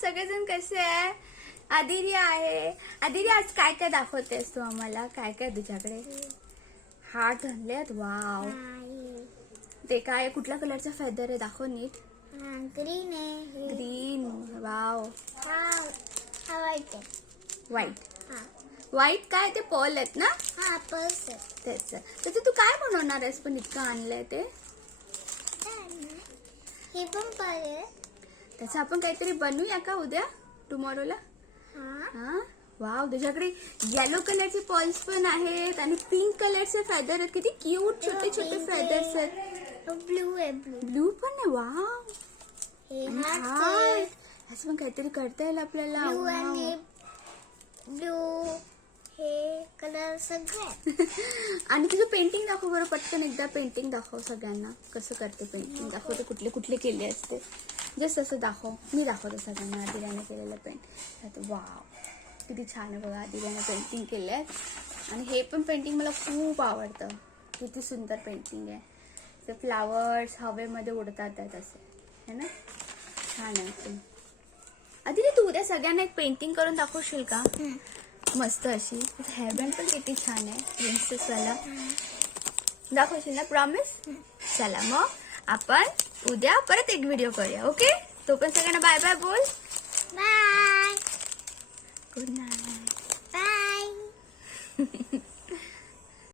सगळेजण कसे आहे? आदिरी आहे. आदिरी आज काय काय दाखवतेस तू आम्हाला? काय काय तुझ्याकडे? हार्ट आणलेत वाव. ते काय कुठल्या कलरचा फेदर आहे? दाखव नीट. ग्रीन आहे ग्रीन वाव. हा हा वाईट व्हाईट हा व्हाईट काय? ते पॉल आहेत ना? हा पर्स त्याचं तू काय बनवणार आहेस? पण इतकं आणलंय ते? हे पण पर्स आहे त्याचं आपण काहीतरी बनवूया का उद्या? टुमॉरोला हा. हा? वाव तुझ्याकडे येलो कलरचे पॉल्स पण आहेत आणि पिंक कलरचे फेदर आहेत. किती क्यूट छोटे छोटे फेदर्स आहेत. ब्लू आहे ब्लू पण आहे वाव हे heart. असं पण काहीतरी करता येईल आपल्याला. ब्लू हे कलर सगळे आणि तुझं पेंटिंग दाखव बरं पटकन एकदा पेंटिंग दाखव सगळ्यांना. कसं करते पेंटिंग दाखवते कुठले कुठले केले असते. जस्ट असं दाखव. मी दाखवते सगळ्यांना आदिराने केलेलं पेंट वाव किती छान आहे बघा आदिराने पेंटिंग केले आहे आणि हे पण पेंटिंग मला खूप आवडतं. किती सुंदर पेंटिंग आहे. ते फ्लावर्स हवेमध्ये उडतात आहेत असे. है ना? छान आहे ते. आदिरे तू उद्या सगळ्यांना एक पेंटिंग करून दाखवशील का? मस्त अशी. हेअरबँड पण किती छान आहे. प्रिन्सेसवाला दाखवशील ना? प्रॉमिस चला मग. आपण उद्या परत एक व्हिडिओ करूया ओके तो पण सगळ्यांना बाय बाय बोल. Bye good night bye